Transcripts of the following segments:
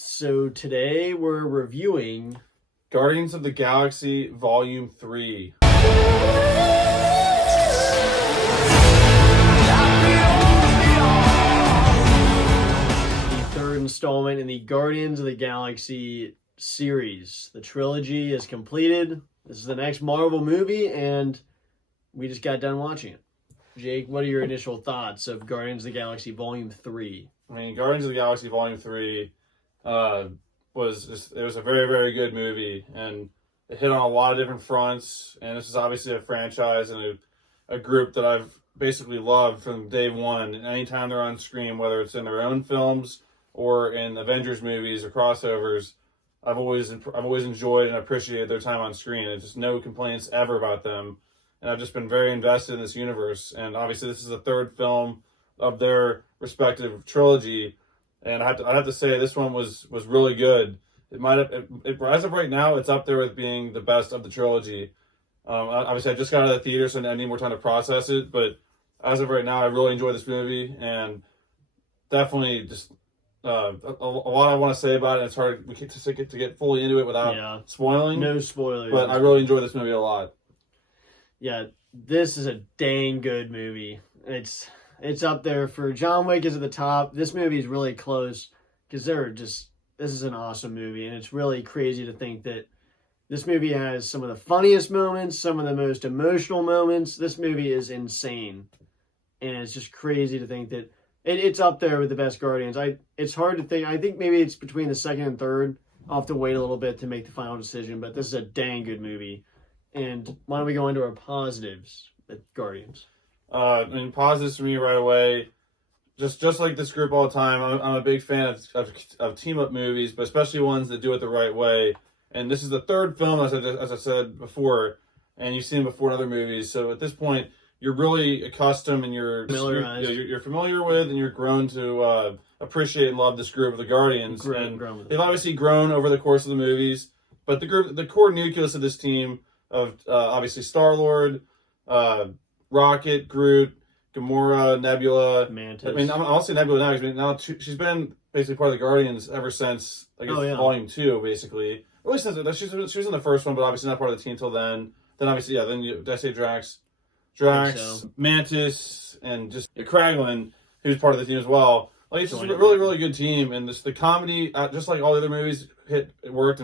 So today we're reviewing Guardians of the Galaxy Volume 3. the third installment in the Guardians of the Galaxy series. The trilogy is completed. This is the next Marvel movie, and we just got done watching it. Jake, what are your initial thoughts of Guardians of the Galaxy Volume 3? Guardians of the Galaxy Volume 3 was a very, very good movie, and it hit on a lot of different fronts, and this is obviously a franchise and a group that I've basically loved from day one. And anytime they're on screen, whether it's in their own films or in Avengers movies or crossovers, I've always enjoyed and appreciated their time on screen. There's just no complaints ever about them, and I've just been very invested in this universe. And obviously, this is the third film of their respective trilogy, and I have to say this one was really good. It might have as of right now, it's up there with being the best of the trilogy. Obviously, I just got out of the theater, so I need more time to process it. But as of right now, I really enjoyed this movie, and definitely just a lot I want to say about it. It's hard to get fully into it without spoiling. No spoilers. But I really enjoyed this movie a lot. Yeah, this is a dang good movie. It's up there for John Wick is at the top. This movie is really close because this is an awesome movie, and it's really crazy to think that this movie has some of the funniest moments, some of the most emotional moments. This movie is insane, and it's just crazy to think that it's up there with the best Guardians. It's hard to think. I think maybe it's between the second and third. I'll have to wait a little bit to make the final decision, but this is a dang good movie. And why don't we go into our positives at Guardians? Positives for me right away. Just like this group all the time, I'm a big fan of team up movies, but especially ones that do it the right way. And this is the third film, as I said before, and you've seen before in other movies. So at this point, you're really accustomed and you're familiar with, and you're grown to appreciate and love this group of the Guardians. They've obviously grown over the course of the movies, but the core nucleus of this team of obviously Star-Lord, Rocket, Groot, Gamora, Nebula, Mantis. I'll say Nebula now because now she's been basically part of the Guardians ever since Volume 2, basically. Or at least she was in the first one, but obviously not part of the team until then. Then obviously, did I say Drax, Mantis, and just Kraglin, who's part of the team as well. Like, it's just a really, really good team, and the comedy, just like all the other movies, worked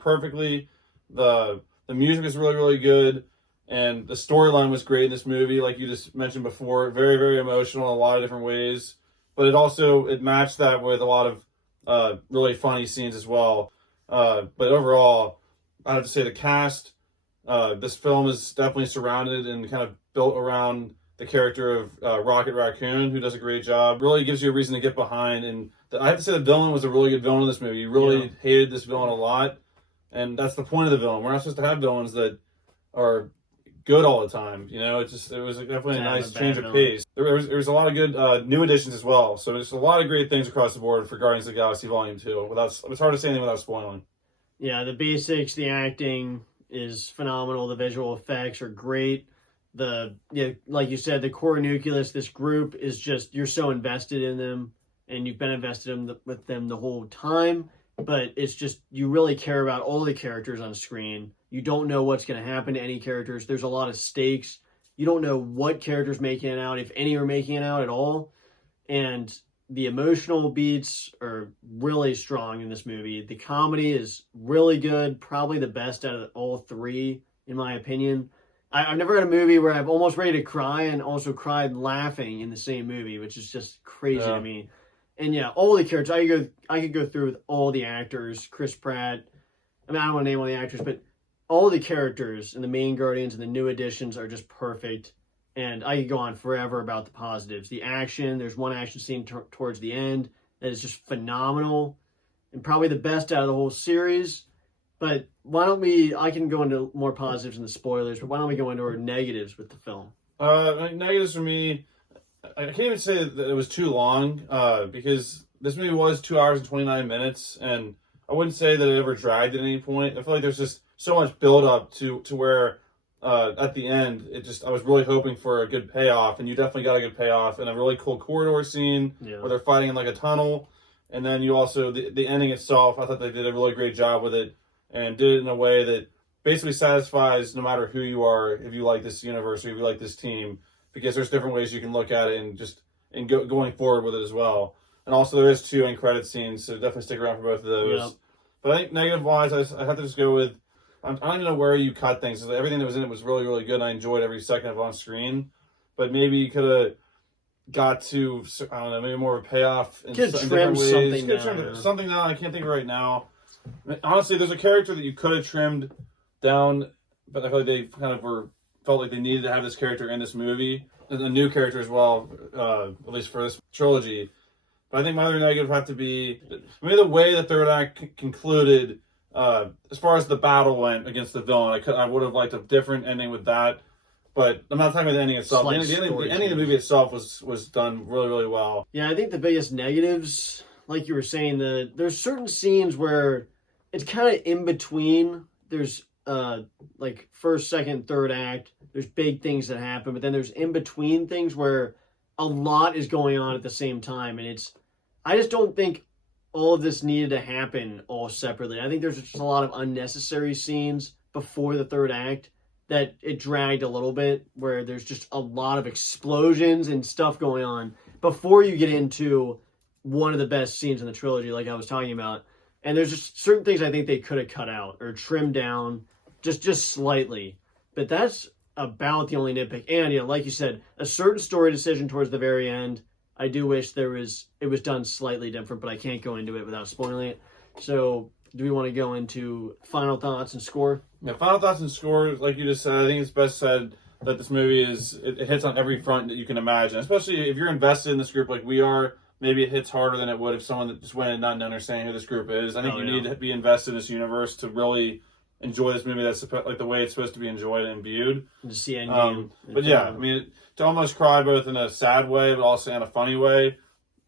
perfectly. The music is really, really good. And the storyline was great in this movie, like you just mentioned before. Very, very emotional in a lot of different ways. But it matched that with a lot of really funny scenes as well. But overall, I have to say the cast, this film is definitely surrounded and kind of built around the character of Rocket Raccoon, who does a great job. Really gives you a reason to get behind. And I have to say the villain was a really good villain in this movie. You really hated this villain a lot. And that's the point of the villain. We're not supposed to have villains that are good all the time, it was definitely a nice change of pace. There was a lot of good new additions as well, so there's a lot of great things across the board for Guardians of the Galaxy Volume 2. It's hard to say anything without spoiling. Yeah, the basics, the acting is phenomenal, the visual effects are great. Like you said, the core nucleus, this group is just, you're so invested in them, and you've been invested with them the whole time, but it's just, you really care about all the characters on screen. You don't know what's going to happen to any characters. There's a lot of stakes. You don't know what character's making it out, if any are making it out at all. And the emotional beats are really strong in this movie. The comedy is really good, probably the best out of all three, in my opinion. I've never had a movie where I've almost ready to cry and also cried laughing in the same movie, which is just crazy to me. And all the characters, I could go through with all the actors, Chris Pratt. I don't want to name all the actors, but all the characters and the main Guardians and the new additions are just perfect. And I could go on forever about the positives. The action, there's one action scene towards the end that is just phenomenal and probably the best out of the whole series. But I can go into more positives in the spoilers, but why don't we go into our negatives with the film? Negatives for me, I can't even say that it was too long because this movie was 2 hours and 29 minutes, and I wouldn't say that it ever dragged at any point. I feel like there's just so much build up to where at the end I was really hoping for a good payoff, and you definitely got a good payoff and a really cool corridor scene where they're fighting in like a tunnel. And then you also the ending itself. I thought they did a really great job with it, and did it in a way that basically satisfies no matter who you are, if you like this universe or if you like this team, because there's different ways you can look at it and going forward with it as well. And also there is 2 end credit scenes, so definitely stick around for both of those. Yep. But I think negative wise, I have to just go with I don't even know where you cut things. Everything that was in it was really, really good, and I enjoyed every second of it on screen. But maybe you could have got to, I don't know, maybe more of a payoff in different ways. Something Could have trimmed something down. I can't think of it right now. Honestly, there's a character that you could have trimmed down, but I feel like they kind of felt like they needed to have this character in this movie. And a new character as well, at least for this trilogy. But I think my other negative would have to be maybe the way the third act concluded. As far as the battle went against the villain, I would have liked a different ending with that. But I'm not talking about the ending itself. The ending of the movie itself was done really, really well. Yeah, I think the biggest negatives, like you were saying, there's certain scenes where it's kind of in between. There's like first, second, third act. There's big things that happen, but then there's in between things where a lot is going on at the same time, and I just don't think all of this needed to happen all separately. I think there's just a lot of unnecessary scenes before the third act that it dragged a little bit, where there's just a lot of explosions and stuff going on before you get into one of the best scenes in the trilogy, like I was talking about. And there's just certain things I think they could have cut out or trimmed down just slightly. But that's about the only nitpick. And, you know, like you said, a certain story decision towards the very end, I do wish it was done slightly different, but I can't go into it without spoiling it. So do we want to go into final thoughts and score? Yeah, final thoughts and score, like you just said, I think it's best said that this movie it hits on every front that you can imagine, especially if you're invested in this group like we are. Maybe it hits harder than it would if someone that just went in not understanding who this group is. I think you need to be invested in this universe to really enjoy this movie. That's like the way it's supposed to be enjoyed and viewed. To see Endgame. But yeah, I mean, to almost cry both in a sad way but also in a funny way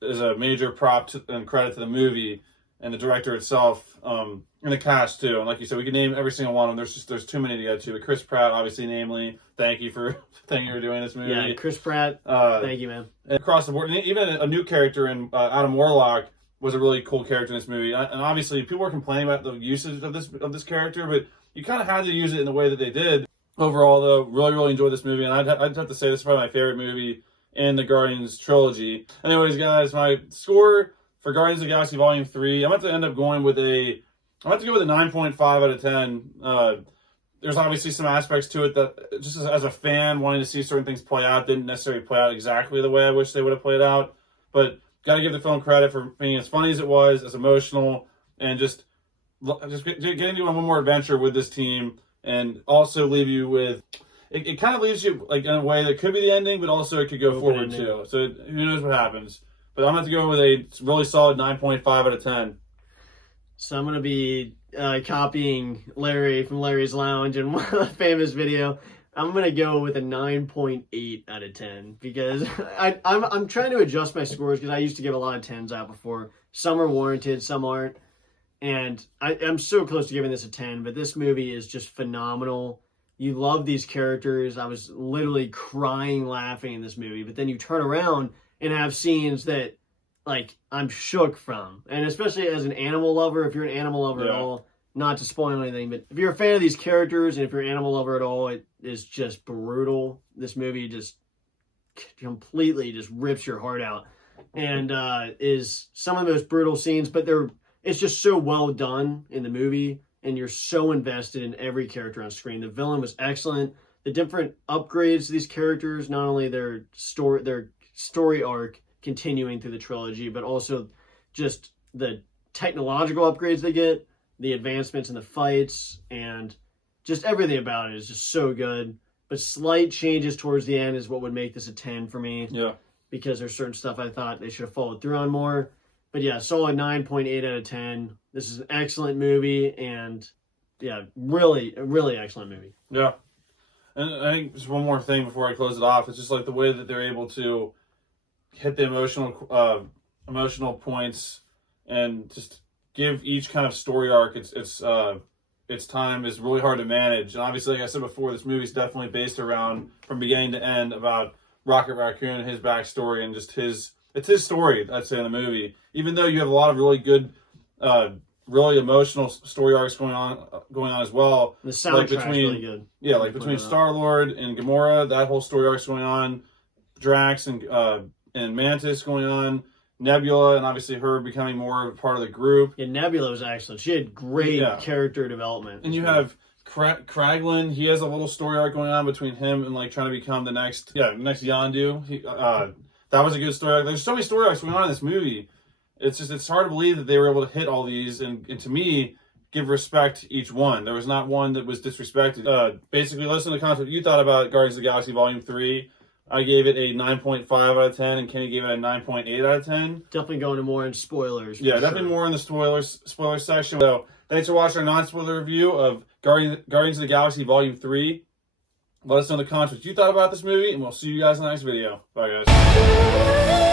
is a major prop and credit to the movie and the director itself, and the cast too. And like you said, we could name every single one of them. There's too many to get to. But Chris Pratt, obviously, namely, thank you for doing this movie. Yeah, Chris Pratt, thank you, man. Across the board, and even a new character in Adam Warlock was a really cool character in this movie. And obviously, people were complaining about the usage of this character, but you kind of had to use it in the way that they did. Overall, though, really, really enjoyed this movie, and I'd have to say this is probably my favorite movie in the Guardians trilogy. Anyways, guys, my score for Guardians of the Galaxy Volume 3, I'm going to end up going with a 9.5 out of 10. There's obviously some aspects to it that, just as a fan, wanting to see certain things play out, didn't necessarily play out exactly the way I wish they would have played out. But got to give the film credit for being as funny as it was, as emotional, and just getting to one more adventure with this team, and also leave you with... It kind of leaves you like in a way that could be the ending, but also it could go forward too. So who knows what happens. But I'm going to go with a really solid 9.5 out of 10. So I'm going to be copying Larry from Larry's Lounge in one famous video. I'm going to go with a 9.8 out of 10 because I'm trying to adjust my scores because I used to give a lot of 10s out before. Some are warranted, some aren't. And I'm so close to giving this a 10, but this movie is just phenomenal. You love these characters. I was literally crying laughing in this movie, but then you turn around and have scenes that, like, I'm shook from. And especially as an animal lover, if you're an animal lover at all, not to spoil anything, but if you're a fan of these characters and if you're an animal lover at all, it is just brutal. This movie just completely just rips your heart out and is some of the most brutal scenes, but it's just so well done in the movie, and you're so invested in every character on screen. The villain was excellent. The different upgrades to these characters, not only their story arc continuing through the trilogy, but also just the technological upgrades they get, the advancements in the fights, and just everything about it is just so good. But slight changes towards the end is what would make this a 10 for me. Yeah. Because there's certain stuff I thought they should have followed through on more. But yeah, solid 9.8 out of 10. This is an excellent movie, and yeah, really, really excellent movie. Yeah. And I think just one more thing before I close it off. It's just like the way that they're able to hit the emotional points and just give each kind of story arc its time is really hard to manage. And obviously, like I said before, this movie is definitely based around, from beginning to end, about Rocket Raccoon and his backstory and just his it's his story, I'd say, in the movie. Even though you have a lot of really good, really emotional story arcs going on as well. The soundtrack's between really good. yeah, like between Star-Lord and Gamora, that whole story arc's going on. Drax and Mantis going on. Nebula, and obviously her becoming more of a part of the group. Yeah, Nebula was excellent. She had great character development. And you have Kraglin. He has a little story arc going on between him and like trying to become the next Yondu. That was a good story arc. There's so many story arcs going on in this movie. It's hard to believe that they were able to hit all these and to me give respect to each one. There was not one that was disrespected. Basically, listen to the concept you thought about Guardians of the Galaxy Volume 3. I gave it a 9.5 out of 10, and Kenny gave it a 9.8 out of 10. Definitely going to more in spoilers. Yeah, definitely more in the spoiler section. So, thanks for watching our non-spoiler review of Guardians of the Galaxy Volume 3. Let us know in the comments what you thought about this movie, and we'll see you guys in the next video. Bye, guys.